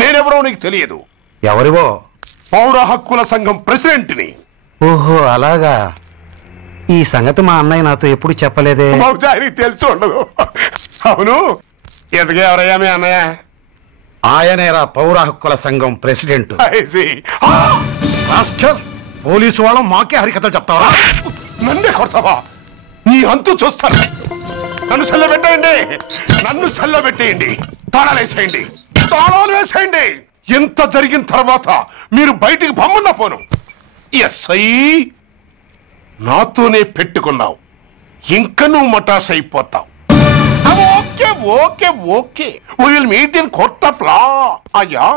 నేనెవరో నీకు తెలియదు. ఎవరివో? పౌర హక్కుల సంఘం ప్రెసిడెంట్ని. ఓహో అలాగా. ఈ సంగతి మా అన్నయ్య నాతో ఎప్పుడు చెప్పలేదే. బహుశా ఆయనకి తెలిసి ఉండదు. అవును, ఎదుగా ఎవరయ్యా మీ అన్నయ్య? ఆయనేరా పౌర హక్కుల సంఘం ప్రెసిడెంట్. పోలీసు వాళ్ళం మాకే హరికథలు చెప్తావా? నన్నే కొడతావా? నీ అంతు చూస్తాను. నన్ను సెల్లబెట్టేయండి, నన్ను సెల్లబెట్టేయండి, తాళాలు వేసేయండి, తాళాలు వేసేయండి. ఎంత జరిగిన తర్వాత మీరు బయటికి పంపన్నా పోను. ఎస్ఐ నాతోనే పెట్టుకున్నావు, ఇంకా నువ్వు మటాస్ అయిపోతావు. Okay okay okay, will meet in court of law. అయ్యా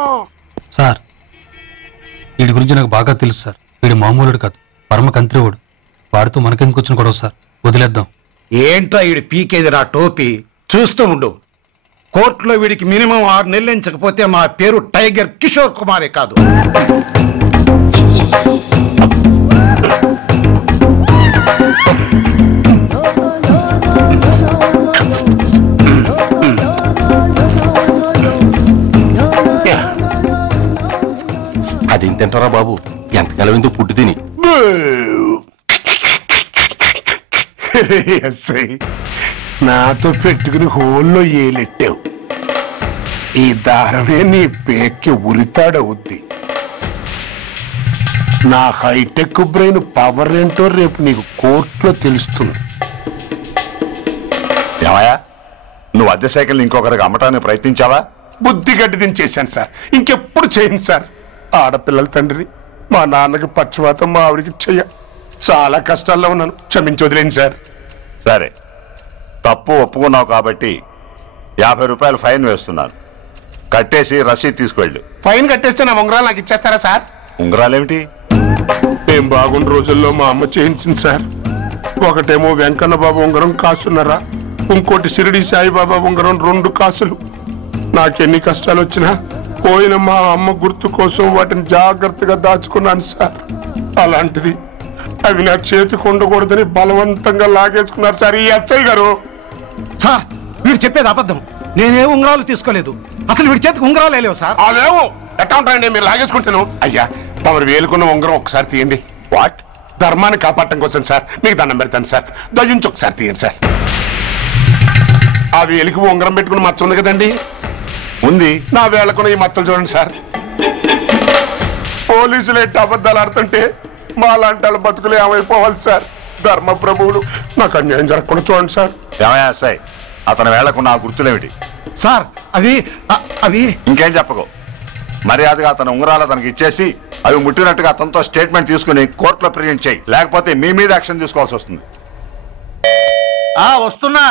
సార్, వీడి గురించి నాకు బాగా తెలుసు సార్. వీడు మామూలుడు కాదు, పరమ కంత్రివాడు. వాడితో మనకెందుకు వచ్చిన గొడవ సార్, వదిలేద్దాం. ఏంట్రా వీడి పీకేది నా టోపీ? చూస్తూ ఉండు. కోర్టులో వీడికి మినిమం 6 నెలలు ఎంచకపోతే మా పేరు టైగర్ కిషోర్ కుమారే కాదు. అదేం తింటారా బాబు, ఎంతకాలం ఎందుకు పుట్టి తిని. నాతో పెట్టుకుని హోల్లో ఏలెట్టావు. ఈ దారమే నీ పేక్కి ఉరితాడవుద్ది. నా హైటెక్ బ్రెయిన్ పవర్ ఏంటో రేపు నీకు కోర్టులో తెలుస్తుంది. ఏమయ్యా, నువ్వు అద్దె సైకిల్ ఇంకొకరికి అమ్మటానికి ప్రయత్నించావా? బుద్ధి గడ్డి దించేశాను సార్, ఇంకెప్పుడు చేయను సార్. ఆడపిల్లల తండ్రి, మా నాన్నకి పక్షవాతం, మా ఆవిడికి చెయ్య. చాలా కష్టాల్లో ఉన్నాను, క్షమించి వదిలేండి సార్. సరే, తప్పు ఒప్పుకున్నావు కాబట్టి 50 రూపాయలు ఫైన్ వేస్తున్నాను. కట్టేసి రసీదు తీసుకువెళ్ళు. ఫైన్ కట్టేస్తే నా ఉంగరాలు నాకు ఇచ్చేస్తారా సార్? ఉంగరాలేమిటి? ఏం బాగున్న రోజుల్లో మా అమ్మ చేయించింది సార్. ఒకటేమో వెంకన్న బాబు ఉంగరం కాసున్నరా, ఇంకోటి షిరిడి సాయిబాబా ఉంగరం 2 కాసులు. నాకెన్ని కష్టాలు వచ్చినా పోయిన మా అమ్మ గుర్తు కోసం వాటిని జాగ్రత్తగా దాచుకున్నాను సార్. అలాంటిది అవి నా చేతికి ఉండకూడదని బలవంతంగా లాగేసుకున్నారు సార్ ఈ ఎస్ఐ గారు. సార్, వీడు చెప్పేది అబద్ధం. నేనే ఉంగరాలు తీసుకోలేదు. అసలు వీడి చేతికి ఉంగరాలు లేవు సార్. లేవు. ఎట్టా ఉంటాయండి మీరు లాగేసుకుంటాను? అయ్యా, తమరు వేలుకున్న ఉంగరం ఒకసారి తీయండి. వాట్? ధర్మాన్ని కాపాడటం కోసం సార్, మీకు దండం పెడతాను సార్. దయ్యుంచి ఒకసారి తీయండి సార్. ఆ వేలికి ఉంగరం పెట్టుకుని మచ్చ ఉంది కదండి? ఉంది. నా వేళకున్న ఈ మచ్చలు చూడండి సార్. పోలీసులు ఎట్టి అబద్ధాలు ఆడుతుంటే మా లాంటి వాళ్ళ బతుకులు ఏమైపోవాలి సార్? ధర్మ ప్రభువులు, నాకు అన్యాయం జరగకుండా చూడండి సార్. ఏమయ్యా సాయి, అతని వేళకున్న ఆ గుర్తులేమిటి? సార్, అవి ఇంకేం చెప్పకు. మర్యాదగా అతని ఉంగరాలు అతనికి ఇచ్చేసి అవి ముట్టినట్టుగా అతనితో స్టేట్మెంట్ తీసుకుని కోర్టులో ప్రెజెంట్ చేయి, లేకపోతే మీ మీద యాక్షన్ తీసుకోవాల్సి వస్తుంది. వస్తున్నా.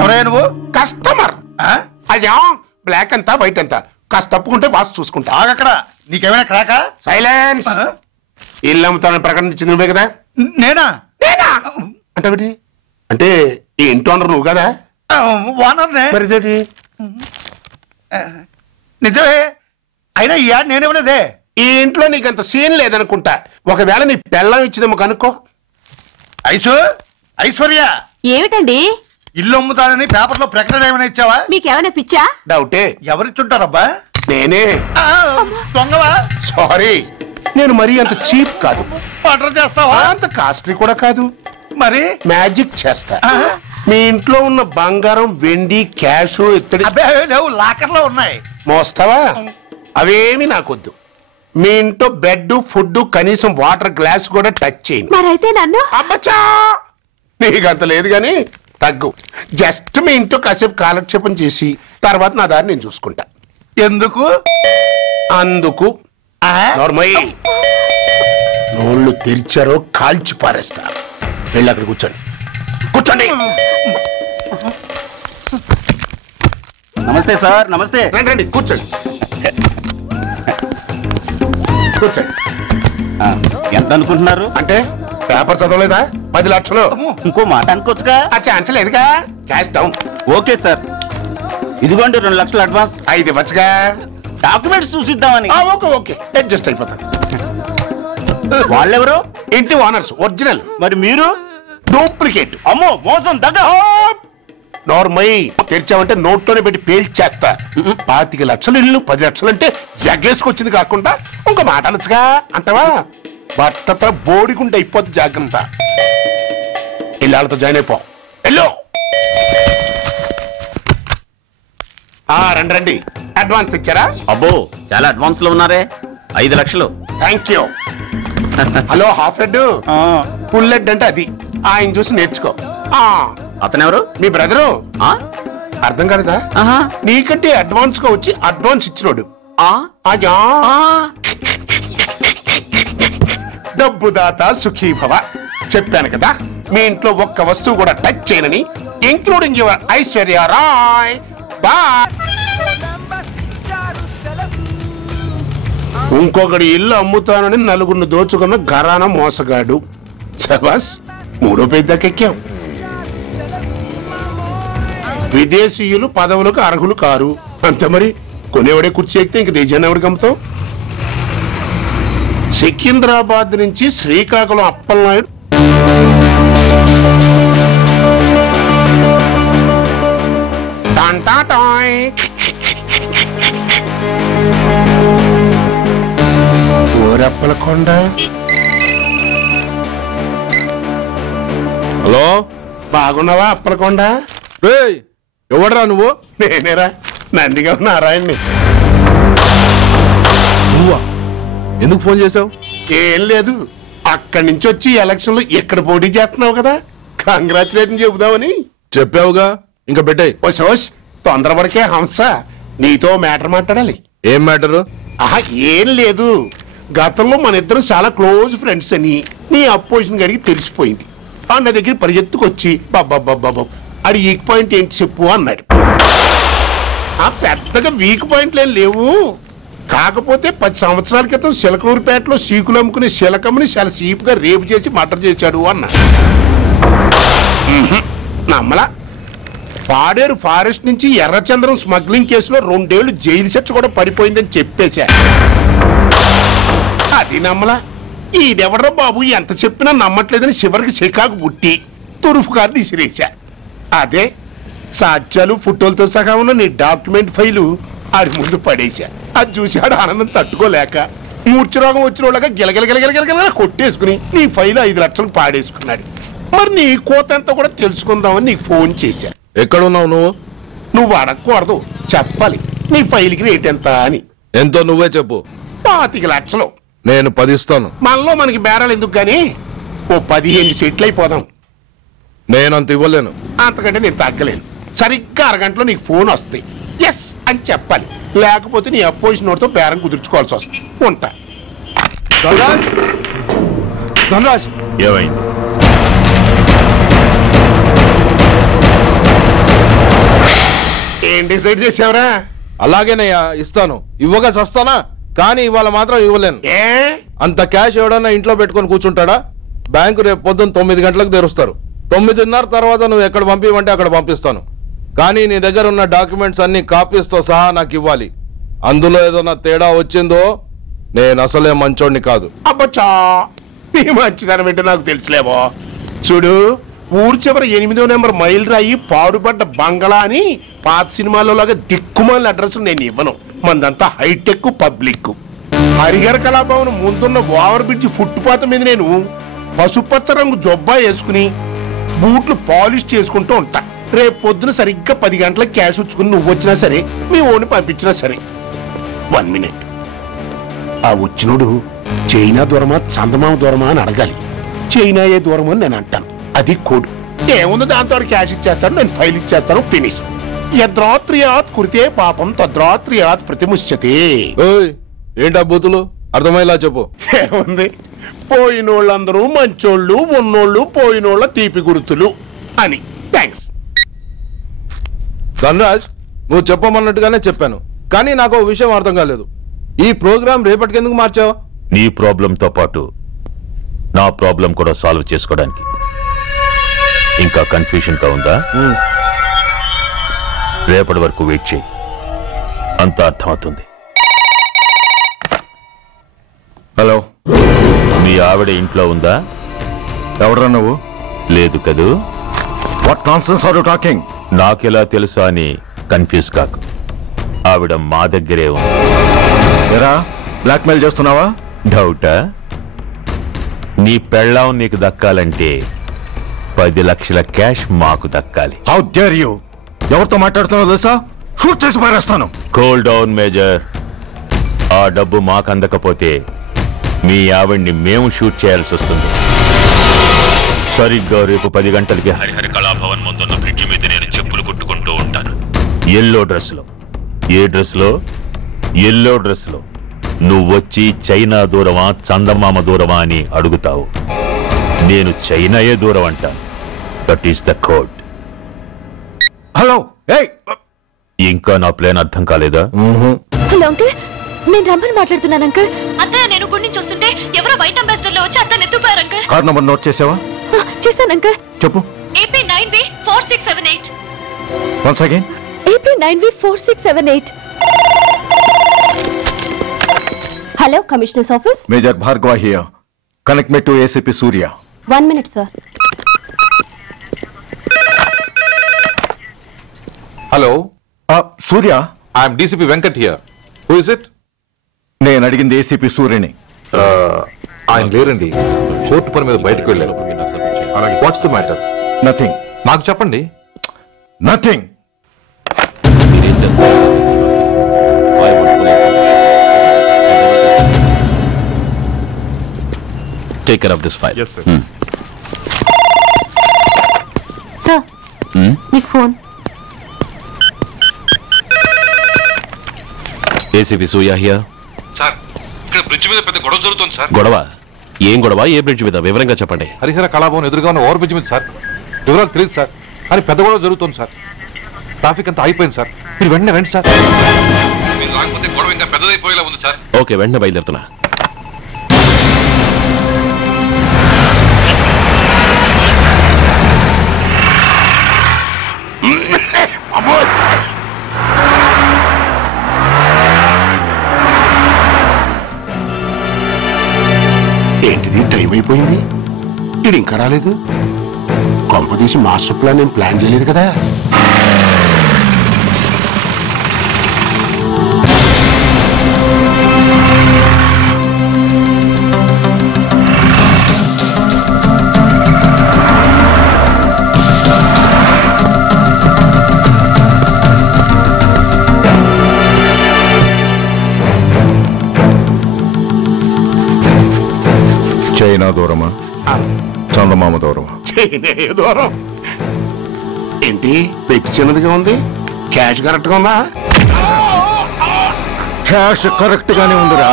ఎవరయ్యా నువ్వు? కస్టమర్. అయ్యా, బ్లాక్ అంతా వైట్ అంతా కాస్త తప్పుకుంటే బాస్ చూసుకుంటా. ఆగక్కడ. నీకేమైనా క్రాకా? సైలెన్స్. ఇల్లు అమ్ముతానని ప్రకటించింది నువ్వే కదా? నేనా? అంటే అంటే ఈ ఇంటి ఓనర్ నువ్వు కదా? ఓనర్నే. మరి నిజమే. అయినా ఈ యాడ్ నేనేమలేదే. ఈ ఇంట్లో నీకంత సీన్ లేదనుకుంటా. ఒకవేళ నీ పెళ్ళం ఇచ్చిందేమో కనుక్కో. ఐశ్వర్య, ఏమిటండి? ఇల్లు అమ్ముతానని పేపర్లో ప్రకటన ఏమైనా ఇచ్చావా? మీకేమైనా పిచ్చా? డౌటే. ఎవరిచ్చుంటారబ్బా? నేనే. దొంగవా? సారీ, నేను మరీ అంత చీప్ కాదు. ఆర్డర్ చేస్తావా? అంత కాస్ట్లీ కూడా కాదు. మరి మ్యాజిక్ చేస్తా. మీ ఇంట్లో ఉన్న బంగారం, వెండి, క్యాష్, ఇత్తడి లేవు, లాకర్లో ఉన్నాయి. మోస్తావా? అవేమి నాకొద్దు. మీ ఇంట్లో బెడ్, ఫుడ్, కనీసం వాటర్ గ్లాస్ కూడా టచ్ చేయను. మరైతే నన్ను అబ్బచ్చా, నీకంత లేదు గాని తగ్గు. జస్ట్ మీ ఇంట్లో కాసేపు కాలక్షేపం చేసి తర్వాత నా దారి నేను చూసుకుంటా. ఎందుకు? అందుకు. నోర్మయ్య, నోళ్ళు తెరిచారో కాల్చి పారేస్తా. వెళ్ళి అక్కడ కూర్చోండి. కూర్చోండి. నమస్తే సార్. నమస్తే. రండి, కూర్చోండి. కూర్చోండి. ఎంత అనుకుంటున్నారు? అంటే పేపర్ చదవలేదా? 10 లక్షలు. ఇంకో మాట అనుకోవచ్చుగా. ఆ ఛాన్స్ లేదుగా. Cash down. ఓకే సార్, ఇదిగోండి 2 లక్షలు అడ్వాన్స్. 5 ఇవ్వచ్చుగా. డాక్యుమెంట్స్ చూసిద్దామని. ఓకే, అడ్జస్ట్ అయిపోతాను. వాళ్ళెవరు? ఇంటి ఓనర్స్, ఒరిజినల్. మరి మీరు? డూప్లికేట్. అమ్మో, మోసం దగ్గర. నోర్మై తెరిచావంటే నోట్లోనే పెట్టి పేల్చేస్తా. 25 లక్షలు ఇల్లు 10 లక్షలు అంటే జగ్గేసుకొచ్చింది కాకుండా ఇంకో మాట అనొచ్చుగా అంటావా? బట్టతో బోడిగుంటే అయిపోద్ది, జాగ్రత్త. ఇల్లాళ్ళతో జాయిన్ అయిపో. ఎల్లో రండి. అడ్వాన్స్ ఇచ్చారా? అబ్బో చాలా అడ్వాన్స్ లో ఉన్నారే. 5 లక్షలు. Thank you. Hello half head, full head అంటే అది. ఆయన చూసి నేర్చుకో. అతనెవరు? మీ బ్రదరు. అర్థం కాదా? నీకంటే అడ్వాన్స్ గా వచ్చి అడ్వాన్స్ ఇచ్చినోడు. డబ్బు దాత సుఖీభవ. చెప్పాను కదా మీ ఇంట్లో ఒక్క వస్తువు కూడా టచ్ చేయనని, including your Aishwarya Rai. Bye. ఇంకొకటి ఇల్లు అమ్ముతానని నలుగురిని దోచుకున్న ఘరానా మోసగాడు. శబాస్, 3వ పేజీ దాకా ఎక్కాం. విదేశీయులు పదవులకు అర్హులు కారు అంతే మరి. కొనేవాడే కుర్చీ ఎక్కితే ఇంక దేశాన్ని ఎవరికి అమ్ముతాం? సికింద్రాబాద్ నుంచి శ్రీకాకుళం అప్పలనాయుడు ఓరప్పలకొండ. హలో, బాగున్నావా అప్పలకొండ? ఎవడరా నువ్వు? నేనేరా, నందిగా నారాయణ్ని. నువ్వా? ఎందుకు ఫోన్ చేసావు? ఏం లేదు, అక్కడి నుంచి వచ్చి ఎలక్షన్ లో ఇక్కడ పోటీ చేస్తున్నావు కదా, కంగ్రాచులేషన్ చెబుదామని. చెప్పావుగా, ఇంకా పెట్టాయి. ఓస్ తొందరపడికే హంస, నీతో మ్యాటర్ మాట్లాడాలి. ఏం మ్యాటరు? ఏం లేదు, గతంలో మన ఇద్దరు చాలా క్లోజ్ ఫ్రెండ్స్ అని నీ అపోజిషన్ గడికి తెలిసిపోయింది. అన్న దగ్గర పరిగెత్తుకొచ్చి బాబా అది వీక్ పాయింట్ ఏంటి చెప్పు అన్నాడు. పెద్దగా వీక్ పాయింట్లు ఏం లేవు, కాకపోతే 10 సంవత్సరాల క్రితం శిలకూరుపేటలో సీకులు అమ్ముకునే శిలకమ్మని చాలా సీపుగా రేపు చేసి మర్డర్ చేశాడు అన్నా. నమ్మలా. పాడేరు ఫారెస్ట్ నుంచి ఎర్రచంద్రం స్మగ్లింగ్ కేసులో 2 ఏళ్లు జైలు శిక్ష కూడా పడిపోయిందని చెప్పేశా. అది నమ్మలా. ఈడెవడ్రా బాబు ఎంత చెప్పినా నమ్మట్లేదని చివరికి చికాకు పుట్టి తురుపు కార్డు ఇసిరేశా. అదే సాక్ష్యాలు ఫోటోలతో సహా ఉన్న నీ డాక్యుమెంట్ ఫైలు ఆడి ముందు పడేశా. అది చూశాడు ఆనందం తట్టుకోలేక మూర్ఛరోగం వచ్చిన వాళ్ళగా గిలగిలగిలగిలగిలగిల కొట్టేసుకుని నీ ఫైలు 5 లక్షలకు పాడేసుకున్నాడు. మరి నీ కోతంతా కూడా తెలుసుకుందామని నీకు ఫోన్ చేశా. ఎక్కడున్నావు నువ్వు? నువ్వు అడగకూడదు, చెప్పాలి. నీ ఫైల్కి రేట్ ఎంత అని. ఎంతో నువ్వే చెప్పు. 25 లక్షలు. నేను 10 ఇస్తాను. మనలో మనకి బేరాలు ఎందుకు గాని, ఓ 15 సెట్లు అయిపోదాం. నేనంత ఇవ్వలేను. అంతకంటే నేను తగ్గలేను. సరిగ్గా అరగంటలో నీకు ఫోన్ వస్తాయి. ఎస్ అని చెప్పాలి, లేకపోతే నీ అపోజిషన్ నోటితో బేరం కుదుర్చుకోవాల్సి వస్తుంది. ఉంటా. ధనరాజ్, ఏమైంది? ఏం డిసైడ్ చేసావరా? అలాగేనయ్యా, ఇస్తాను. ఇవ్వగా చస్తానా, కానీ ఇవాళ మాత్రం ఇవ్వలేను. ఏ అంత క్యాష్ ఎవడన్నా ఇంట్లో పెట్టుకొని కూర్చుంటాడా? బ్యాంకు రేపు పొద్దున్న 9 గంటలకు తెరుస్తారు. 9:30 తర్వాత నువ్వు ఎక్కడ పంపివంటే అక్కడ పంపిస్తాను. కానీ నీ దగ్గర ఉన్న డాక్యుమెంట్స్ అన్ని కాపీస్తో సహా నాకు ఇవ్వాలి. అందులో ఏదైనా తేడా వచ్చిందో నేను అసలే మంచోడిని కాదు. అబ్బచ్చా, నీ మంచిదనం ఏంటో నాకు తెలుసులేవో. చూడు, ఊరు చివరి 8వ నెంబర్ మైల్ రాయి పాడుపడ్డ బంగళా అని పాత సినిమాలో లాగా దిక్కుమాల అడ్రస్ నేను ఇవ్వను. మందంతా హైటెక్ పబ్లిక్. హరిహర కళాభవన్ ముందున్న ఓవర్ బ్రిడ్జ్ ఫుట్పాత్ మీద నేను పసుపచ్చ రంగు జొబ్బా వేసుకుని బూట్లు పాలిష్ చేసుకుంటూ ఉంటా. రేపు పొద్దున సరిగ్గా 10 గంటలకు క్యాష్ వచ్చుకుని నువ్వు వచ్చినా సరే, మీ ఓని పంపించినా సరే. 1 మినిట్. ఆ వచ్చినోడు చైనా దూరమా చందమామ దూరమా అని అడగాలి. చైనా ఏ దూరమా అని నేను అంటాను. అది కోడ్. ఏముంది, దాంతో క్యాష్ ఇచ్చేస్తాను, నేను ఫైల్ ఇచ్చేస్తాను, ఫినిష్. యద్రాత్రియాత్ కురితే పాపం తద్రాత్రియాత్ ప్రతిముష్యతే. ఏంటా బూతులు? అర్థమయ్యేలా చెప్పు. ఏముంది, పోయినోళ్ళందరూ మంచోళ్ళు, ఉన్నోళ్ళు పోయినోళ్ళ తీపి గుర్తులు అని. థ్యాంక్స్. ధనరాజ్, నువ్వు చెప్పమన్నట్టుగానే చెప్పాను, కానీ నాకు ఓ విషయం అర్థం కాలేదు. ఈ ప్రోగ్రాం రేపటికి ఎందుకు మార్చావు? నీ ప్రాబ్లంతో పాటు నా ప్రాబ్లం కూడా సాల్వ్ చేసుకోవడానికి. ఇంకా కన్ఫ్యూషన్ గా ఉందా? రేపటి వరకు వెయిట్ చేయి, అంతా అర్థమవుతుంది. హలో, మీ ఆవిడ ఇంట్లో ఉందా? ఎవడరా నువ్వు? లేదు కదూ. What nonsense are you talking? నాకెలా తెలుసా అని కన్ఫ్యూజ్ కాకు. ఆవిడ మా దగ్గరే ఉంది. ఎరా బ్లాక్మెయిల్ చేస్తున్నావా? డౌటా? నీ పెళ్ళాం నీకు దక్కాలంటే 10 లక్షల క్యాష్ మాకు దక్కాలి. How dare you! ఎవరితో మాట్లాడుతున్నావో తెలుసా? షూట్ చేసి పారేస్తాను. Cool down major. ఆ డబ్బు మాకు అందకపోతే మీ ఆవిడ్ని మేము షూట్ చేయాల్సి వస్తుంది. సరిగ్గా రేపు 10 గంటలకి హరిహర కళాభవన్ ముందున్న బ్రిడ్జి మీద నేను చెప్పులు కుట్టుకుంటూ ఉంటాను. ఎల్లో డ్రెస్లో. ఏ డ్రెస్లో? ఎల్లో డ్రెస్లో. నువ్వొచ్చి చైనా దూరమా చందమామ దూరమా అని అడుగుతావు. నేను చైనాయే దూరం అంటాను. That is the code. Hello, ఇంకా నా ప్లాన్ అర్థం కాలేదా? హలో అంకుల్, నేను రమ్మని మాట్లాడుతున్నాను అంకుల్. అత్తయ్య నేను గుడి నుంచి వస్తుంటే ఎవరో వైట్ అంబాసిడర్ లో వచ్చి అత్తని ఎత్తుపోయారు అంకుల్. కార్ నంబర్ నోట్ చేసావా? చేశాను అంకుల్. చెప్పు. AP9V4678. Once again. AP9V4678. Hello, commissioners office. Major Bhargava here. Connect me to ACP Surya. 1 minute sir. Hello, Surya. I'm DCP Venkat here. Who is it? నేను అడిగింది ACP సూర్యని. ఆయన లేరండి, కోర్టు పని మీద బయటకు వెళ్ళారు. What's the matter? నథింగ్. నాకు చెప్పండి. Nothing. Take care of this file. Sir, మీకు phone. ACP Surya here. Sir, ఇక్కడ బ్రిడ్జ్ మీద పెద్ద గొడవ జరుగుతుంది సార్. గొడవ? ఏం గొడవ? ఏ బ్రిడ్జ్ మీద? వివరంగా చెప్పండి. హరిహర కళాభవన్ ఎదురుగా ఉన్న ఓవర్ బ్రిడ్జ్ మీద సార్. వివరాలు తెలియదు సార్, కానీ పెద్ద గొడవ జరుగుతుంది సార్. ట్రాఫిక్ అంతా అయిపోయింది సార్. మీరు వెంటనే రండి సార్. మీరు రాకపోతే గొడవ ఇంకా పెద్దదైపోయేలా ఉంది సార్. ఓకే, వెంటనే బయలుదేరుతున్నా. ఏంటిది, టైం అయిపోయింది, ఇది ఇంకా రాలేదు. కొంపదీసి మాస్టర్ ప్లాన్ ఏం ప్లాన్ చేయలేదు కదా. చైనా దూరమా చందమామ దూరమా? దూరం ఏంటి, పెట్టి చిన్నదిగా ఉంది, క్యాష్ కరెక్ట్ గా ఉందా? క్యాష్ కరెక్ట్ గానే ఉందిరా.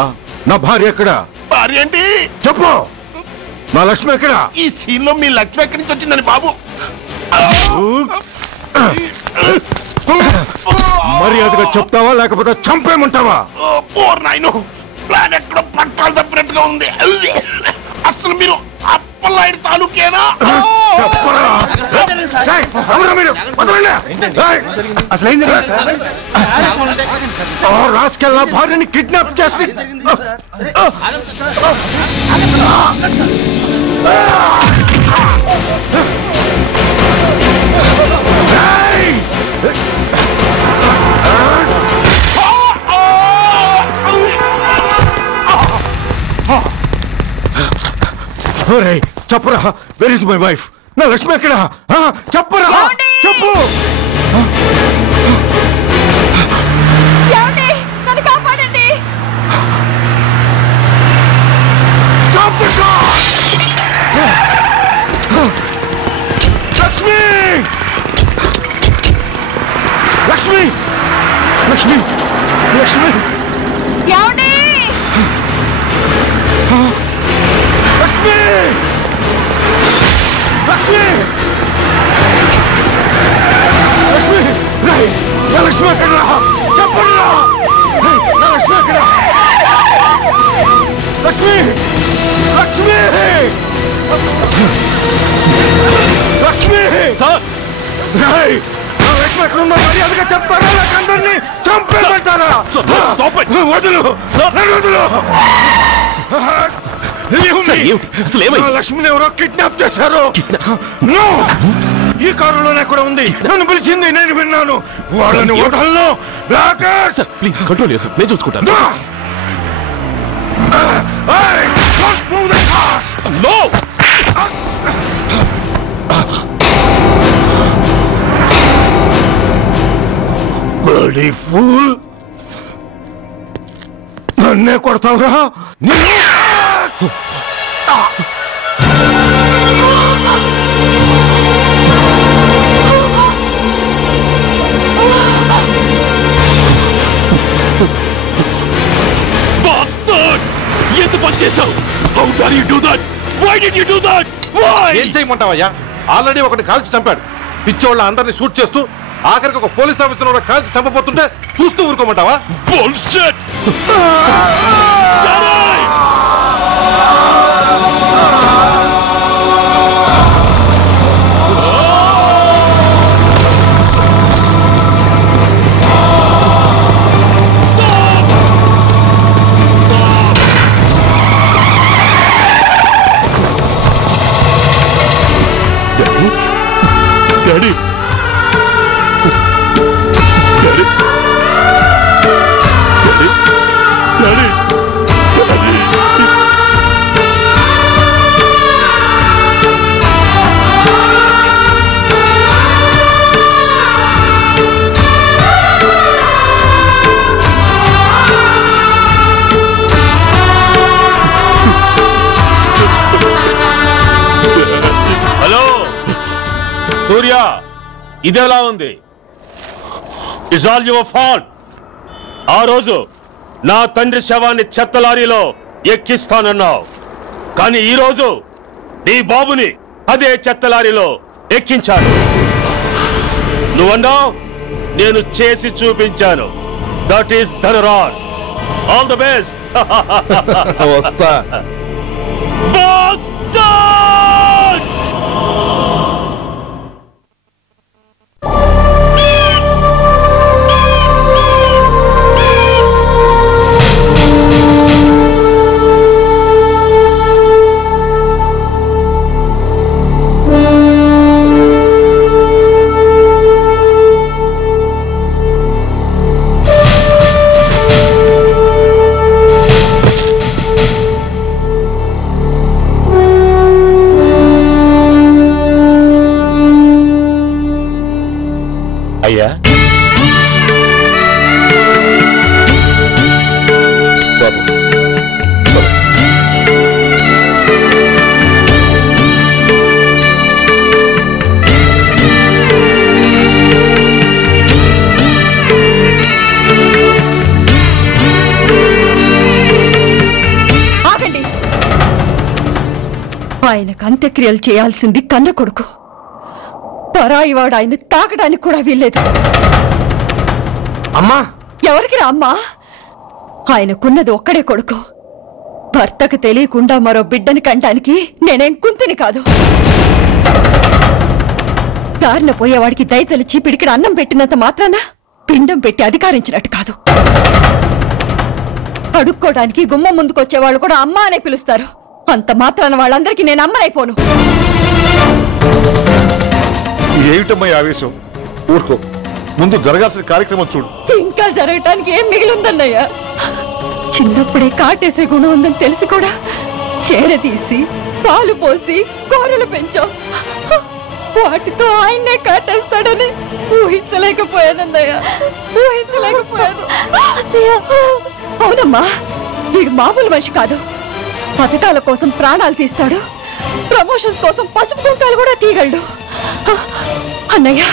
నా భార్య ఎక్కడ? భార్య ఏంటి చెప్పు. నా లక్ష్మి ఎక్కడ? ఈ సీన్ లో మీ లక్ష్మి ఎక్కడి నుంచి వచ్చిందని బాబు? మర్యాదగా చెప్తావా లేకపోతే చంపేమంటావా? పోర్ నాయను, ప్లాన్ ఎక్కడో పట్టాలు తప్పినట్టుగా ఉంది. అసలు మీరు అప్పలాయుడు తాలూకేనా? రాసుకెళ్ళ భార్యని కిడ్నాప్ చేసి చెప్పరా, వెర్ ఇస్ మై వైఫ్? నా లక్ష్మి ఎక్కడ? చెప్పరా, చెప్పు. కాపాడండి. లక్ష్మి, లక్ష్మి, లక్ష్మి, లక్ష్మి, ఏమండి? లక్ష్మి, లక్ష్మి, లక్ష్మి, నా లక్ష్మి ఎక్కడ? చెప్పండి, నా లక్ష్మి ఎక్కడ? లక్ష్మి, లక్ష్మి, లక్ష్మి, నా లక్ష్మి ఎక్కడ ఉందో మర్యాదగా చెప్తారా? నాకు అందరినీ చంపేమంటారా? వదులు, వదులు. లక్ష్మిని ఎవరో కిడ్నాప్ చేశారు. ఈ కారులోనే కూడా ఉంది. నన్ను పిలిచింది నేను విన్నాను. వాళ్ళని వదలను. ప్లీజ్ కంట్రోల్ చేసి నేను చూసుకుంటాను. No! Bloody fool! నన్నే కొడతావురా? ఎందుకు పని చేశావు? How dare you do that? Why did you do that? Why? ఏం చేయమంటావయ్యా? ఆల్రెడీ ఒకటి కాల్చి చంపాడు. పిచ్చోళ్ళ అందరినీ షూట్ చేస్తూ ఆఖరికి ఒక పోలీస్ ఆఫీసర్ కూడా కాల్చి చంపబోతుంటే చూస్తూ ఊరుకోమంటావా? Bullshit! Daddy! Daddy! Daddy! Daddy! Hello Surya, ఇదెలా ఉంది? It's all your fault. ఆ రోజు నా తండ్రి శవాన్ని చెత్త లారీలో ఎక్కిస్తానన్నావు, కానీ ఈ రోజు నీ బాబుని అదే చెత్త లారీలో ఎక్కించాను. నువ్వన్నావు, నేను చేసి చూపించాను. That is Dhanraj. All the best. వస్తా. అయ్యా, బాబు ఆగండి. ఆయనకు అంత్యక్రియలు చేయాల్సింది కన్న కొడుకు. పరాయివాడు ఆయన తాకడానికి కూడా వీల్లేదు. అమ్మా, ఎవరికి రా అమ్మా? ఆయనకున్నది ఒక్కడే కొడుకు. భర్తకు తెలియకుండా మరో బిడ్డని కంటానికి నేనేం కుంతిని కాదు. దారిన పోయేవాడికి దయతలిచి పిడికిడ అన్నం పెట్టినంత మాత్రాన పిండం పెట్టి అధికారించినట్టు కాదు. అడుక్కోవడానికి గుమ్మం ముందుకొచ్చేవాళ్ళు కూడా అమ్మ అనే పిలుస్తారు. అంత మాత్రాన వాళ్ళందరికీ నేను అమ్మనైపోను. ఏమిటమ్మా ఆవేశం? ఊరుకో, ముందు జరగాల్సిన కార్యక్రమం చూడు. ఇంకా జరగటానికి ఏం మిగిలిందన్నయ్య? చిన్నప్పుడే కాటేసే గుణం ఉందని తెలిసి కూడా చేరదీసి పాలు పోసి కూరలు పెంచాం. వాటితో ఆయన్నే కాటేస్తాడని ఊహించలేకపోయానన్నయ్య, ఊహించలేకపోయాను. అవునమ్మా, వీడు మామూలు మనిషి కాదు. పథకాల కోసం ప్రాణాలు తీస్తాడు, ప్రమోషన్స్ కోసం పసుపు కుంకాలు కూడా తీయగలడు. అన్నయ్య,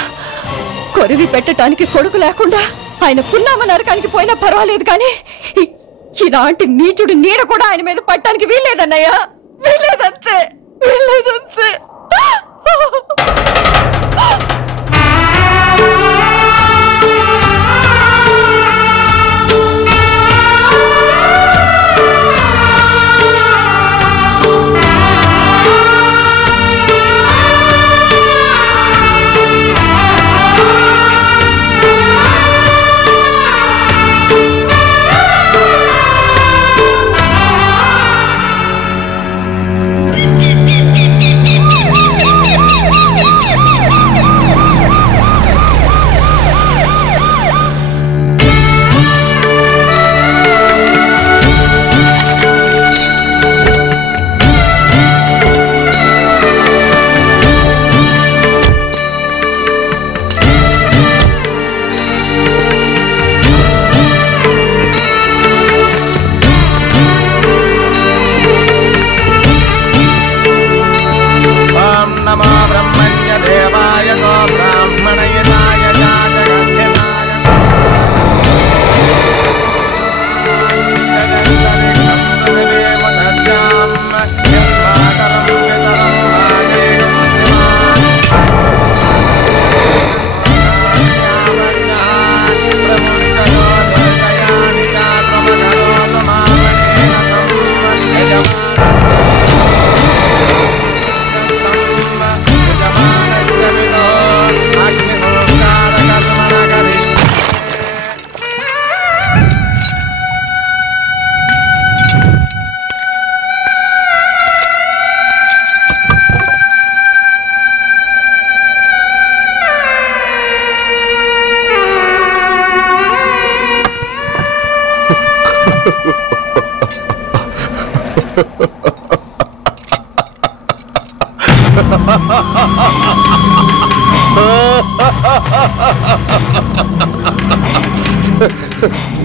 కొరివి పెట్టడానికి కొడుకు లేకుండా ఆయన పున్నామ నరకానికి పోయినా పర్వాలేదు, కానీ ఇలాంటి నీచుడు నీడ కూడా ఆయన మీద పట్టడానికి వీల్లేదన్నయ్య, వీల్లేదంతే, వీల్లేదంతే.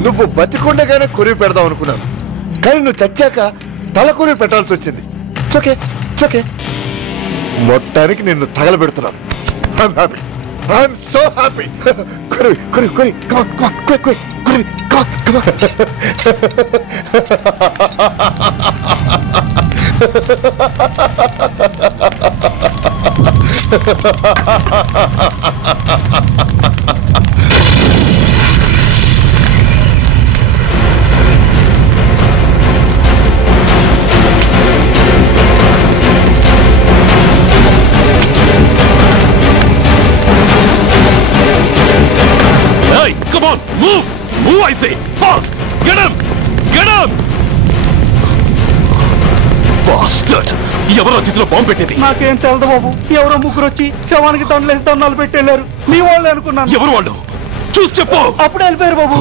నువ్వు బతికుండగానే కొరివి పెడదాం అనుకున్నాను, కానీ నువ్వు చచ్చాక తల కొరివి పెట్టాల్సి వచ్చింది. ఓకే ఓకే, మొత్తానికి నిన్ను తగలబెడుతున్నాను. I'm happy, I'm so happy. కొరివి కొరివి కొరివి, కొరివి Hey, come on, move! Move, I say! Fast! Get him! Get him! Bastard! ఎవరో చేతిలో బాంబు పెట్టేది? నాకేం తెలదు బాబు. ఎవరో ముగ్గురు వచ్చి శవానికి దండలేసి దండాలు పెట్టేళ్ళారు. మీ వాళ్ళే అనుకున్నాను. ఎవరు వాళ్ళు? చూసి చెప్పు. అప్పుడే వెళ్ళిపోయారు బాబు.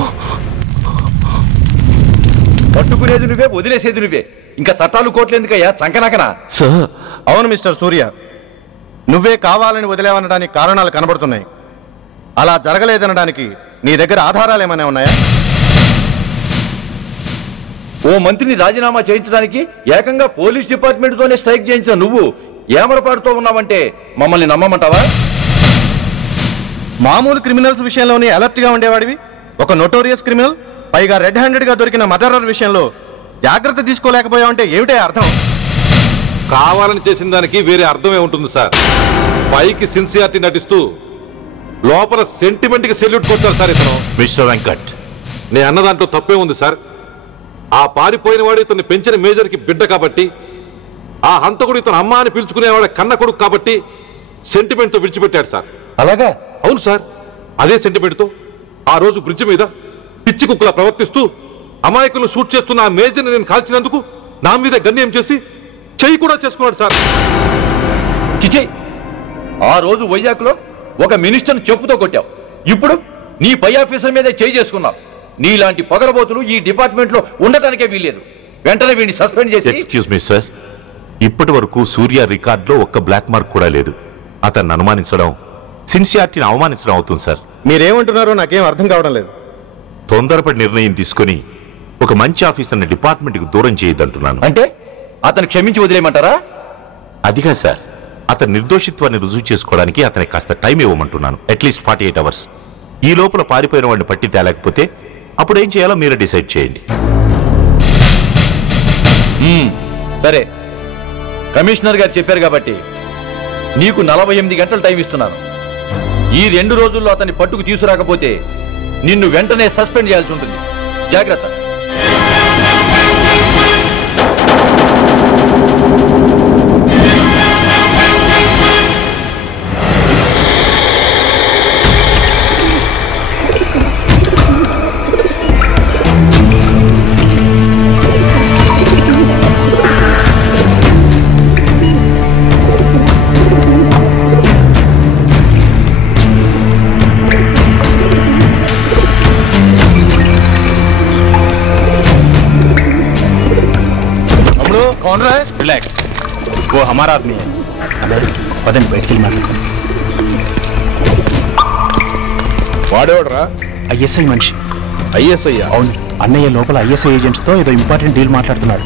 పట్టుకునేది నువ్వే, వదిలేసేది నువ్వే. ఇంకా చట్టాలు కోట్లు ఎందుకయ్యా చంకనాకనా? సార్, అవును మిస్టర్ సూర్య, నువ్వే కావాలని వదిలేవనడానికి కారణాలు కనబడుతున్నాయి. అలా జరగలేదనడానికి నీ దగ్గర ఆధారాలు ఏమైనా ఉన్నాయా? ఓ మంత్రిని రాజీనామా చేయించడానికి ఏకంగా పోలీస్ డిపార్ట్మెంట్ తోనే స్ట్రైక్ చేయించిన నువ్వు ఏమరపాటుతో ఉన్నావంటే మమ్మల్ని నమ్మమంటావా? మామూలు క్రిమినల్స్ విషయంలోనే అలర్ట్ గా ఉండేవాడివి, ఒక నోటోరియస్ క్రిమినల్, పైగా రెడ్ హ్యాండెడ్ గా దొరికిన మర్డరర్ విషయంలో జాగ్రత్త తీసుకోలేకపోయావంటే ఏమిటే అర్థం? కావాలని చేసిన దానికి వేరే అర్థమే ఉంటుంది సార్. పైకి సిన్సియారిటీ నటిస్తూ లోపల సెంటిమెంట్ కి సెల్యూట్ కొట్టారు సార్ ఇతను. మిస్టర్ వెంకట్, నేను అన్న దాంట్లో తప్పే ఉంది సార్. ఆ పారిపోయిన వాడు ఇతన్ని పెంచిన మేజర్ కి బిడ్డ కాబట్టి, ఆ హంతకుడు ఇతను అమ్మ అని పిలుచుకునేవాడు కన్న కొడుకు కాబట్టి సెంటిమెంట్ తో విడిచిపెట్టాడు సార్. అలాగా? అవును సార్, అదే సెంటిమెంట్ తో ఆ రోజు బ్రిడ్జ్ మీద పిచ్చి కుక్కలా ప్రవర్తిస్తూ అమాయకులను షూట్ చేస్తున్న ఆ మేజర్ని నేను కాల్చినందుకు నా మీద గన్యం చేసి చెయ్యి కూడా చేసుకున్నాడు సార్. చిచే, ఆ రోజు వైజాగ్లో ఒక మినిస్టర్ని చెప్పుతో కొట్టావు, ఇప్పుడు నీ పై ఆఫీసర్ మీద చేయి చేసుకున్నావు. నీలాంటి పొగరబోతులు ఈ డిపార్ట్మెంట్ లో ఉండటానికే వీల్లేదు. వెంటనే వీడిని సస్పెండ్ చేసి. ఎక్స్క్యూజ్ మీ సార్, ఇప్పటి వరకు సూర్య రికార్డులో ఒక్క బ్లాక్ మార్క్ కూడా లేదు. అతన్ని అనుమానించడం సిన్సియారిటీని అవమానించడం అవుతుంది సార్. మీరేమంటున్నారో నాకేం అర్థం కావడం లేదు. తొందరపడి నిర్ణయం తీసుకుని ఒక మంచి ఆఫీసర్ని డిపార్ట్మెంట్కి దూరం చేయొద్దంటున్నాను. అంటే అతను క్షమించి వదిలేయమంటారా? అదిగా సార్, అతని నిర్దోషిత్వాన్ని రుజువు చేసుకోవడానికి అతనికి కాస్త టైం ఇవ్వమంటున్నాను. At least 48 hours. ఈ లోపల పారిపోయిన వాడిని పట్టి తేలేకపోతే అప్పుడు ఏం చేయాలో మీరే డిసైడ్ చేయండి. సరే, కమిషనర్ గారు చెప్పారు కాబట్టి నీకు 48 గంటలు టైం ఇస్తున్నాను. ఈ 2 రోజుల్లో అతన్ని పట్టుకు తీసుకురాకపోతే నిన్ను వెంటనే సస్పెండ్ చేయాల్సి ఉంటుంది. జాగ్రత్త. कौन रहा है? रिलैक्स, वो हमारा आदमी है. पदन बैठ के मार. వాడేవాడరా? ఐఎస్ఐ మనిషి. ఐఎస్ఐ? అవును, అన్నయ్య లోపల ఐఎస్ఐ ఏజెంట్స్ తో ఏదో ఇంపార్టెంట్ డీల్ మాట్లాడుతున్నాడు.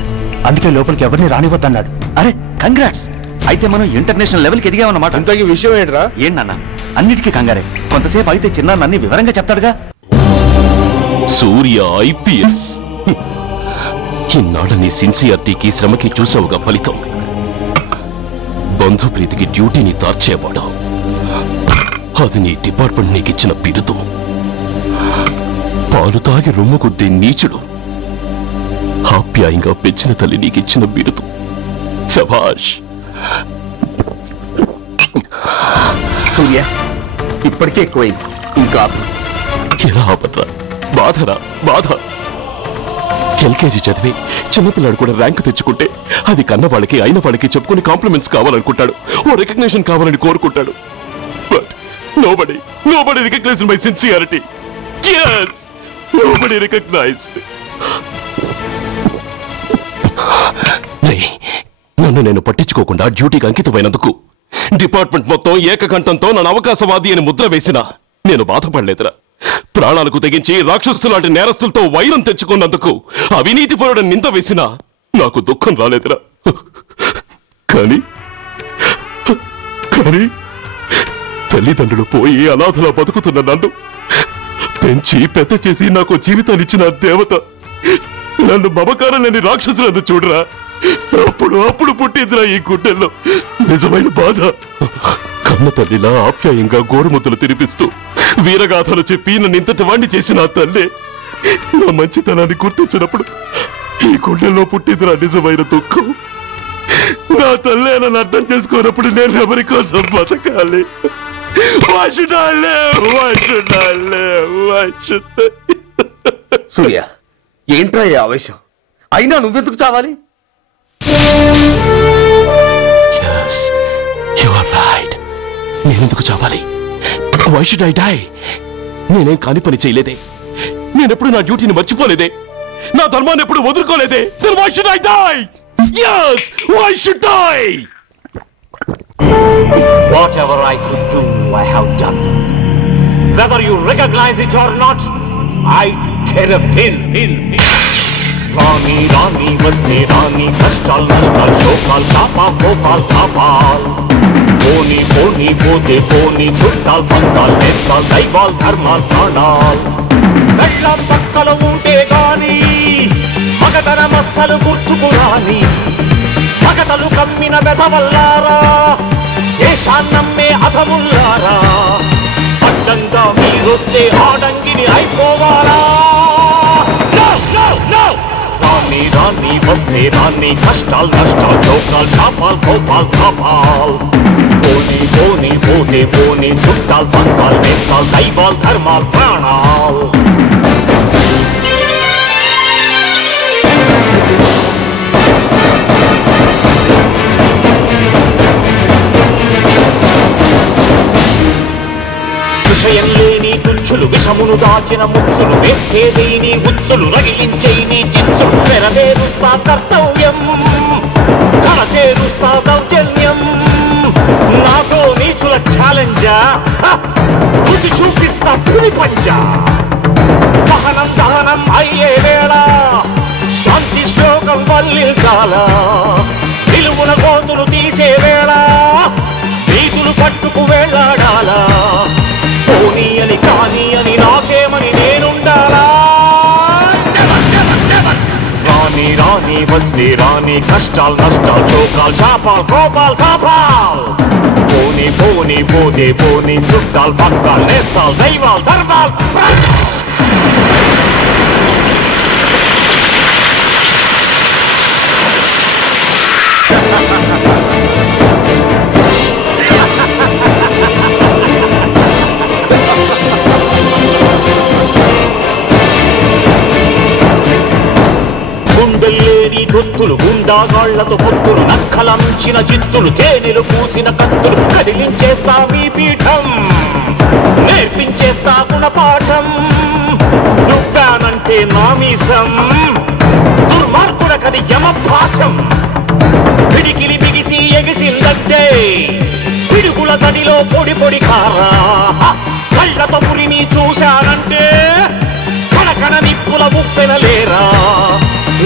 అందుకే లోపలికి ఎవరిని రానివ్వద్దన్నాడు. అరే కంగ్రాట్స్, అయితే మనం ఇంటర్నేషనల్ లెవెల్కి ఎదిగామన్నమాట. ఇంతకీ విషయం ఏంట్రా? ఏంటన్నా అన్నిటికీ కంగారే. కొంతసేపు అయితే చిన్న అన్ని వివరంగా చెప్తాడుగా. సూర్య ఐపీఎస్, ఇన్నాళ్ళ నీ సిన్సియారిటీకి శ్రమకి చూసావుగా ఫలితం. బంధుప్రీతికి డ్యూటీని తార్చేవాడు. అది నీ డిపార్ట్మెంట్ నీకిచ్చిన బిరుదు. పాలు తాగి రొమ్ము కొద్దే నీచుడు ఆప్యాయంగా పెంచిన తల్లి నీకిచ్చిన బిరుదు. శభాష్. సూర్య, ఇప్పటికే ఎక్కువైంది, ఇంకా ఎలా ఆపట్రా? బాధరా బాధ. ఎల్కేజీ చదివి చిన్నపిల్లాడు కూడా ర్యాంకు తెచ్చుకుంటే అది కన్న వాళ్ళకి అయిన వాళ్ళకి చెప్పుకుని కాంప్లిమెంట్స్ కావాలనుకుంటాడు, ఓ రికగ్నిషన్ కావాలని కోరుకుంటాడు. But nobody recognized my sincerity. Yes, nobody recognized. నన్ను నేను పట్టించుకోకుండా డ్యూటీకి అంకితమైనందుకు డిపార్ట్మెంట్ మొత్తం ఏకకంఠంతో నన్ను అవకాశవాది అని ముద్ర వేసిన నేను బాధపడలేదురా. ప్రాణాలకు తెగించి రాక్షసులాంటి నేరస్తులతో వైరం తెచ్చుకున్నందుకు అవినీతిపరుడు నింద వేసినా నాకు దుఃఖం రాలేదురా. కానీ తల్లిదండ్రులు పోయి అనాథలా బతుకుతున్న నన్ను పెంచి పెద్ద చేసి నాకు జీవితాన్నిచ్చిన దేవత నన్ను మమకారం లేని రాక్షసులను చూడరా. అప్పుడు పుట్టిందిరా ఈ గుడ్డెల్లో నిజమైన బాధ. కన్న తల్లిలా ఆప్యాయంగా గోరుముద్దలు తినిపిస్తూ వీరగాథలు చెప్పి నన్ను ఇంతటి వాణ్ణి చేసిన ఆ తల్లే నా మంచితనాన్ని గుర్తించినప్పుడు ఈ గుండెల్లో పుట్టిందిరా నిజమైన దుఃఖం. నా తల్లే నన్ను అర్థం చేసుకోనప్పుడు నేను ఎవరి కోసం బతకాలి? సూర్య, ఏంట్రా ఈ ఆవేశం? అయినా నువ్వెందుకు చావాలి? నేనెందుకు చావాలి? Why should I die? నేనేం కాని పని చేయలేదే. నేనెప్పుడు నా డ్యూటీని మర్చిపోలేదే. నా ధర్మాన్ని ఎప్పుడు వదులుకోలేదే. Then why should I die? Yes, why should I? Whatever I could do, I have done. Whether you recognize it or not, I care a pin. Rani, vaste Rani, kastal, shokal, kapal. Poni, pote, chuttal, pantal, nestal, daival, dharmal, pranal. Vetlam pakkala unte gaani, magadana massalu gurtukurani. Magatalu kammina vedavallara, deshannamme adhamullара. Addanga meeroste aadangini aipovala. No! Rani, vaste Rani, kastal, chokal, kapal. Poni, pote, chuttal, pantal, nestal, daival, dharmal, pranal. విషయం లేని తుచ్చులు విషమును దాచిన ముచ్చులు వేసేదేని ఉచ్చులు రగిలించేని చిచ్చులు నెరవేరుస్తా కర్తవ్యం కలచేరుస్తా దౌర్జన్యం నాతో నీచుల ఛాలెంజా రుచి చూపిస్తా పులి పంజా సహనం దహనం అయ్యే వేళ శాంతి శ్లోకం వల్లించాల నిలువున గోతులు తీసే వేళ నీతులు పట్టుకు వేళ్లాడాలా పోనీ అని కానీ అని నాకేమని నేనుండాలా రాని వస్తే రాని కష్టాలు నష్టాలు చోకాలు చాపాలు కోపాలు కాపాల్ పోనీ పోతే చుట్టాలు పక్కాలు నేస్తాలు దైవాలు ధర్మాలు గుండెల్లేని దొత్తులు గుండాగాళ్లతో పొత్తులు నక్కలంచిన చిత్తులు తేనెలు పూసిన కత్తులు కదిలించేస్తా మీ పీఠం నేర్పించేస్తా గుణపాఠం దుబ్బానంటే నామీసం దుర్మార్గుడకది యమపాఠం పిడికిలి బిగిసి ఎగిసిందంటే పిడుగుల గదిలో పొడి కారా కళ్ళతో పులిని చూశానంటే కనకన నిప్పుల ఉప్పెనలేరా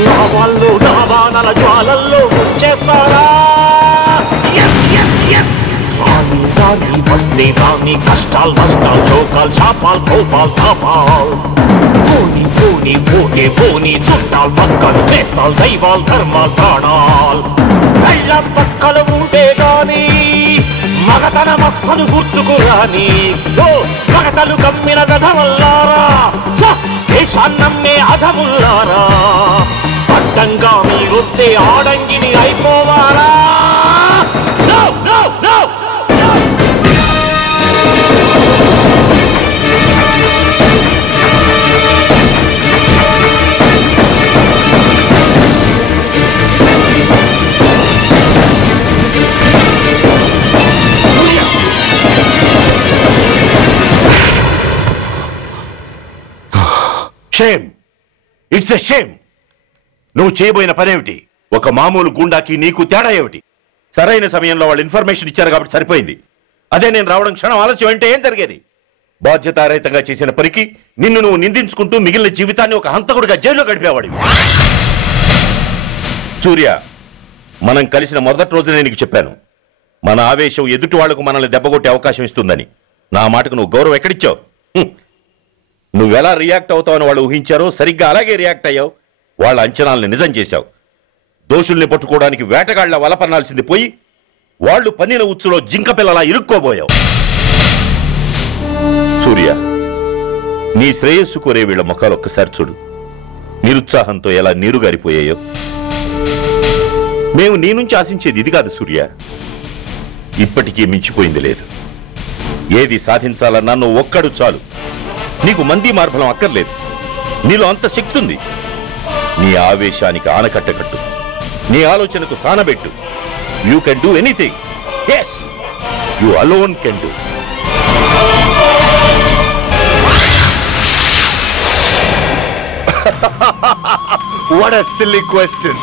నా వాళ్ళు దావానల జ్వాలల్లో వచ్చేస్తారా రాని వస్తే రాని కష్టాలు నష్టాలు చోకాలు చాపాలు కోపాలు కాపాల్ పోనీ చుట్టాలు పక్కలు నేస్తాలు దైవాలు ధర్మాలు ప్రాణాలు కళ్ళం పక్కలు ఉంటే గాని మగతన మక్కలు గుర్తుకు రాని మగతలు కమ్మిన గధవల్లారా దేశాన్నమ్మే అధముల్లారా అడ్డంగా మీరొస్తే ఆడంగిని అయిపోవాలా షేమ్, ఇట్స్ ఎ షేమ్. నువ్వు చేయబోయిన పనేమిటి? ఒక మామూలు గుండాకి నీకు తేడా ఏమిటి? సరైన సమయంలో వాళ్ళు ఇన్ఫర్మేషన్ ఇచ్చారు కాబట్టి సరిపోయింది. అదే నేను రావడం క్షణం ఆలస్యం అంటే ఏం జరిగేది? బాధ్యతారహితంగా చేసిన పనికి నిన్ను నువ్వు నిందించుకుంటూ మిగిలిన జీవితాన్ని ఒక హంతకుడిగా జైల్లో గడిపేవాడివి. సూర్య, మనం కలిసిన మొదటి రోజునే నీకు చెప్పాను, మన ఆవేశం ఎదుటి వాళ్లకు మనల్ని దెబ్బగొట్టే అవకాశం ఇస్తుందని. నా మాటకు నువ్వు గౌరవం ఎక్కడిచ్చావు? నువ్వెలా రియాక్ట్ అవుతావని వాళ్ళు ఊహించారో సరిగ్గా అలాగే రియాక్ట్ అయ్యావు. వాళ్ళ అంచనాల్ని నిజం చేశావు. దోషుల్ని పట్టుకోవడానికి వేటగాళ్ల వలపన్నాల్సింది పోయి వాళ్ళు పన్నిన ఉచ్చులో జింక పిల్లలా ఇరుక్కోబోయావు. సూర్య, నీ శ్రేయస్సు కోరే వీళ్ళ ముఖాలు ఒక్కసారి చూడు. నిరుత్సాహంతో ఎలా నీరుగారిపోయాయో. మేము నీ నుంచి ఆశించేది ఇది కాదు సూర్య. ఇప్పటికీ మించిపోయింది లేదు. ఏది సాధించాలన్నా నువ్వు ఒక్కడు చాలు. నీకు మంది మార్బలం అక్కర్లేదు. నీలో అంత శక్తి ఉంది. నీ ఆవేశానికి ఆనకట్ట కట్టు, నీ ఆలోచనకు సానబెట్టు. You can do anything. yes, you alone can do. What a silly question.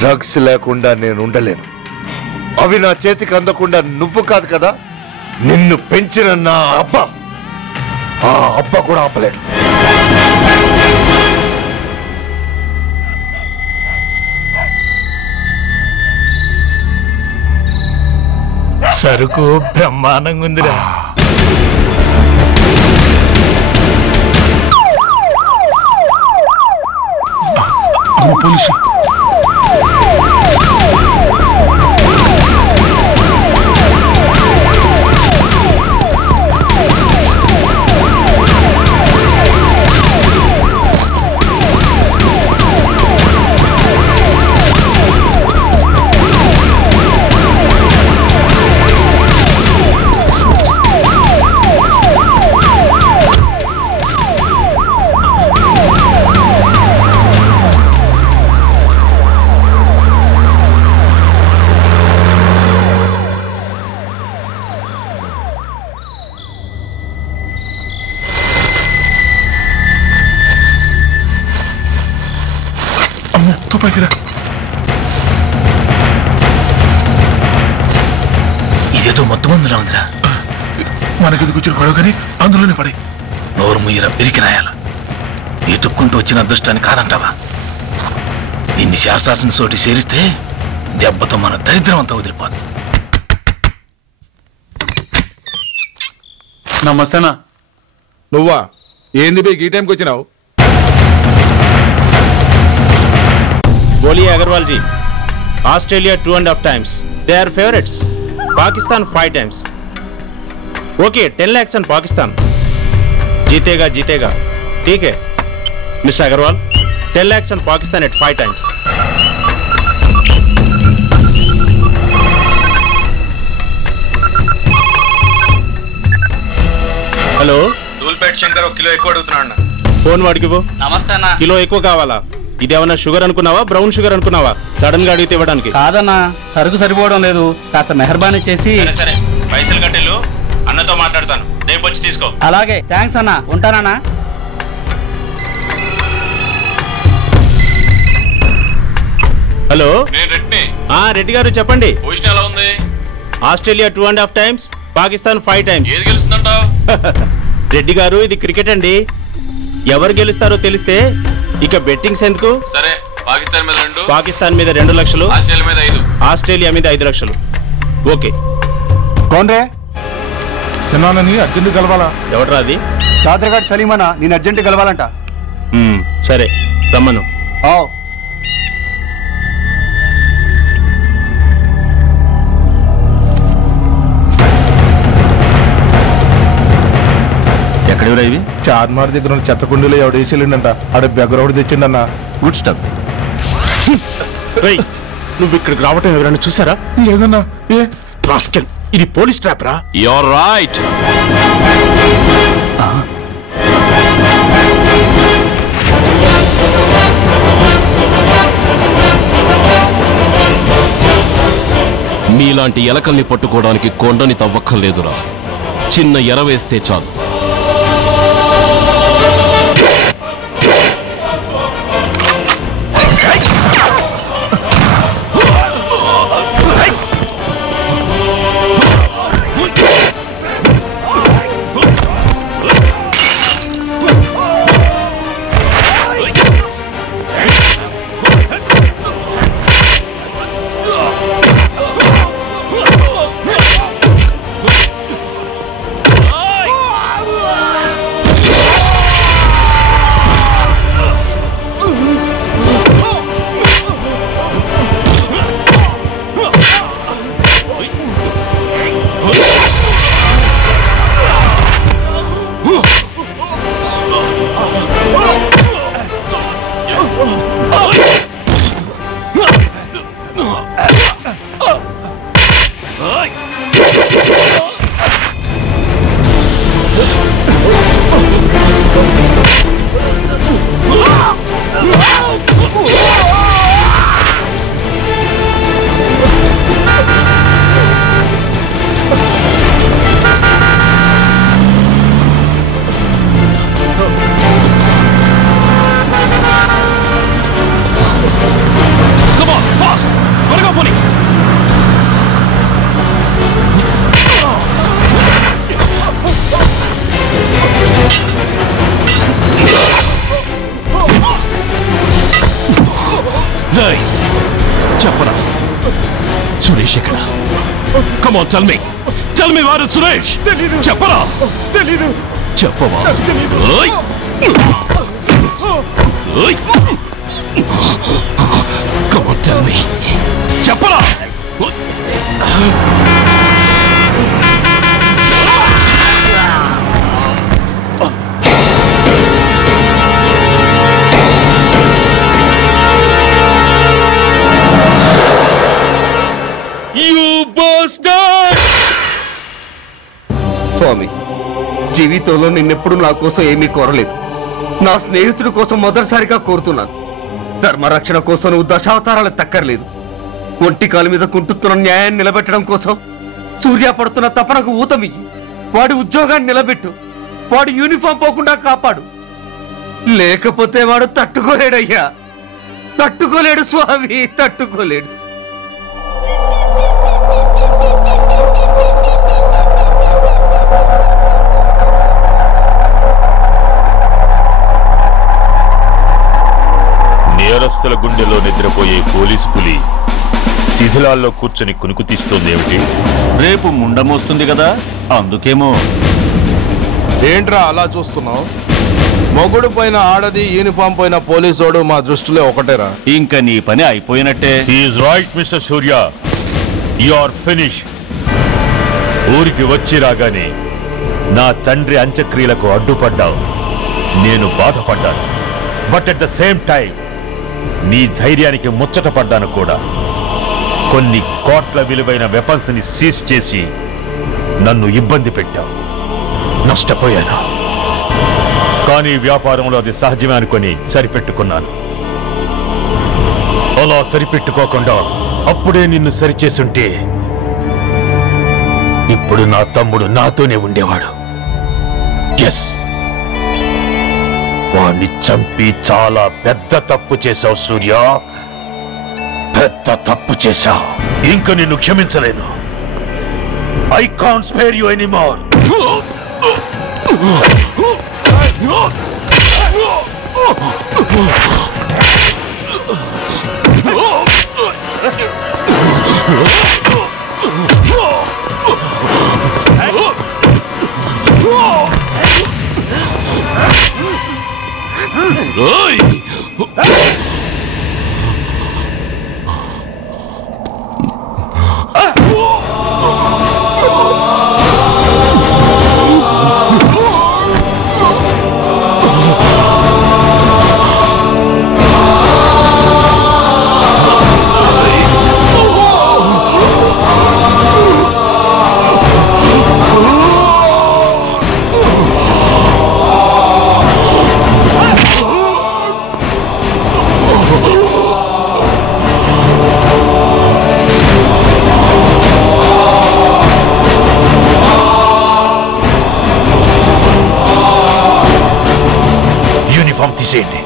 డ్రగ్స్ లేకుండా నేను ఉండలేను. అవి నా చేతికి అందకుండా నువ్వు కాదు కదా, నిన్ను పెంచిన నా అబ్బ, ఆ అబ్బ కూడా ఆపలేడు. సరుకు బ్రహ్మాండంగా ఉందిరా. పోలీసు ఇదేదో మొత్తం అందులో ఉందిరా. మనకి కూర్చొని పడవ కానీ అందులోనే పడి నోరు ముయ్యరా పిరికినాయాల. ఎత్తుక్కుంటూ వచ్చిన అదృష్టాన్ని కాదంటావా? ఇన్ని శాస్త్రాసిన చోటి చేరిస్తే దెబ్బతో మన దరిద్రం అంతా వదిలిపోదు. నమస్తేనా. నువ్వా? ఏంది బే ఈ టైంకి వచ్చినావు? बोलिए Agarwal ji. Australia 2.5 times. They are favorites. Pakistan 5 times. Okay, 10 lakhs on Pakistan. जीतेगा जीतेगा. ठीक है mister Agarwal. 10 lakhs on Pakistan at 5 times. Hello, Dhoolpet Shankar ఒక కిలో ఎక్కువ అడుగుతున్నా అన్న. ఫోన్ వాడికి పో. నమస్తే అన్న. కిలో ఎక్కువ కావాలా? ఇదేమన్నా షుగర్ అనుకున్నావా, బ్రౌన్ షుగర్ అనుకున్నావా? సడన్ గా అడిగితే ఇవ్వడానికి కాదన్నా, సరుకు సరిపోవడం లేదు. కాస్త మెహర్బానీ చేసి. సరే, పైసలు కట్టెలు అన్నతో మాట్లాడతాను. రేపు వచ్చి తీసుకో. అలాగే, థ్యాంక్స్ అన్నా. ఉంటానా? హలో, రెడ్డి. రెడ్డి గారు చెప్పండి. పొజిషన్ ఎలా ఉంది? Australia 2.5 times, Pakistan 5 times. ఏది గెలుస్తుందంటావు? రెడ్డి గారు, ఇది క్రికెట్ అండి. ఎవరు గెలుస్తారో తెలిస్తే ఇక బెట్టింగ్స్ ఎందుకు? సరే, పాకిస్తాన్ మీద 2, పాకిస్తాన్ మీద 2 లక్షలు, ఆస్ట్రేలియా మీద 5, ఆస్ట్రేలియా మీద 5 లక్షలు. ఓకే. కోన్రే చిన్నానని అర్జెంట్ కలవాలా? ఎవడ్రా అది? చాదరగాడు సలీమనా, నేను అర్జెంట్ కలవాలంట. సరే, రమ్మను. ఎక్కడెవరా ఇవి? చార్మార్ దగ్గర ఉన్న చెత్తకుండీలో ఎవడు వేసేళ్ళంట. ఆడ బెగ్గరౌడ్ తెచ్చిండన్న. Good stuff. నువ్వు ఇక్కడికి రావటం ఎవరైనా చూసారా? లేదన్నా. ఏ రాస్కెల్, ఇది పోలీస్ ట్రాప్ రా. You're right. మీలాంటి ఎలకల్ని పట్టుకోవడానికి కొండని తవ్వక్కర్లేదురా. చిన్న ఎర వేస్తే చాలు. చెప్పరా సురేష్ ఎక్కడ? Come on, tell me where is Suresh? చెప్పరా? చెప్పవా? ఓయ్! ఓయ్! Come on, tell me. చెప్పరా? స్వామి, జీవితంలో నిన్నెప్పుడు నా కోసం ఏమీ కోరలేదు. నా స్నేహితుడి కోసం మొదటిసారిగా కోరుతున్నాను. ధర్మరక్షణ కోసం నువ్వు దశావతారాలు తక్కర్లేదు. ఒంటి కాలు మీద కుంటుతున్న న్యాయాన్ని నిలబెట్టడం కోసం సూర్య పడుతున్న తపనకు ఊతమియ్యి. వాడి ఉద్యోగాన్ని నిలబెట్టు. వాడు యూనిఫామ్ పోకుండా కాపాడు. లేకపోతే వాడు తట్టుకోలేడయ్యా, తట్టుకోలేడు స్వామి, తట్టుకోలేడు. నేరస్తుల గుండెలో నిద్రపోయే పోలీసు పులి శిథిలాల్లో కూర్చొని కునుకు తీస్తోందేమిటి? రేపు ముండమొస్తుంది కదా, అందుకేమో. ఏంట్రా అలా చూస్తున్నావు? మొగుడు పైన ఆడది, యూనిఫామ్ పైన పోలీసోడు మా దృష్టిలో ఒకటేరా. ఇంకా నీ పని అయిపోయినట్టే. Is right mister Surya, you are finish. ఊరికి వచ్చి రాగానే నా తండ్రి అంత్యక్రియలకు అడ్డుపడ్డావు. నేను బాధపడ్డాను. But at the same time నీ ధైర్యానికి ముచ్చట పడ్డాను కూడా. కొన్ని కోట్ల విలువైన వెపన్స్ ని సీజ్ చేసి నన్ను ఇబ్బంది పెట్టావు. నష్టపోయాను. కానీ వ్యాపారంలో అది సహజమే అనుకొని సరిపెట్టుకున్నాను. అలా సరిపెట్టుకోకుండా అప్పుడే నిన్ను సరిచేసుంటే ఇప్పుడు నా తమ్ముడు నాతోనే ఉండేవాడు. ఎస్, వాణ్ణి చంపి చాలా పెద్ద తప్పు చేశావు సూర్య, పెద్ద తప్పు చేశావు. ఇంక నిన్ను క్షమించలేను. I can't spare you anymore. తీసేయండి.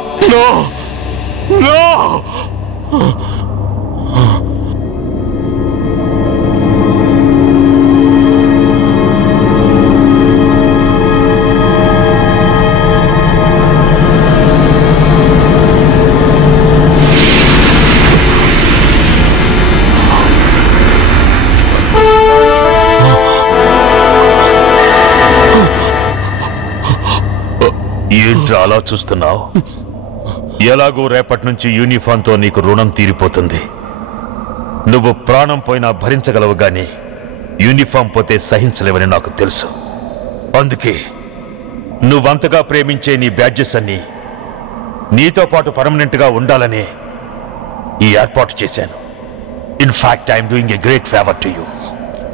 ఏంట్రా అలా చూస్తున్నావు? ఎలాగో రేపటి నుంచి యూనిఫామ్తో నీకు రుణం తీరిపోతుంది. నువ్వు ప్రాణం పోయినా భరించగలవు గాని యూనిఫామ్ పోతే సహించలేవని నాకు తెలుసు. అందుకే నువ్వంతగా ప్రేమించే నీ బ్యాడ్జెస్ అన్ని నీతో పాటు పర్మనెంట్ గా ఉండాలని ఈ ఏర్పాటు చేశాను. In fact I'm doing a great favour to you.